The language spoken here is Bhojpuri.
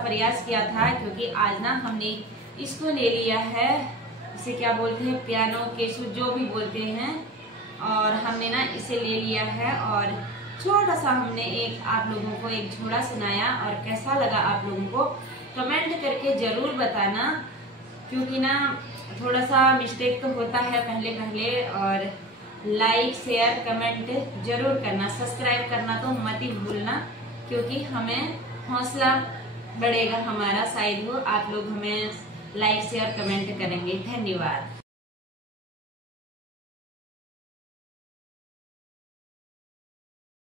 प्रयास किया था, क्योंकि आज ना हमने इसको ले लिया है, इसे क्या बोलते हैं, पियानो केसु जो भी बोलते हैं, और हमने ना इसे ले लिया है और छोटा सा हमने एक आप लोगों को एक झोड़ा सुनाया। और कैसा लगा आप लोगों को कमेंट करके जरूर बताना, क्योंकि ना थोड़ा सा मिस्टेक तो होता है पहले पहले। और लाइक शेयर कमेंट जरूर करना, सब्सक्राइब करना तो मत ही भूलना, क्योंकि हमें हौसला बढ़ेगा हमारा, शायद वो आप लोग हमें लाइक शेयर कमेंट करेंगे। धन्यवाद।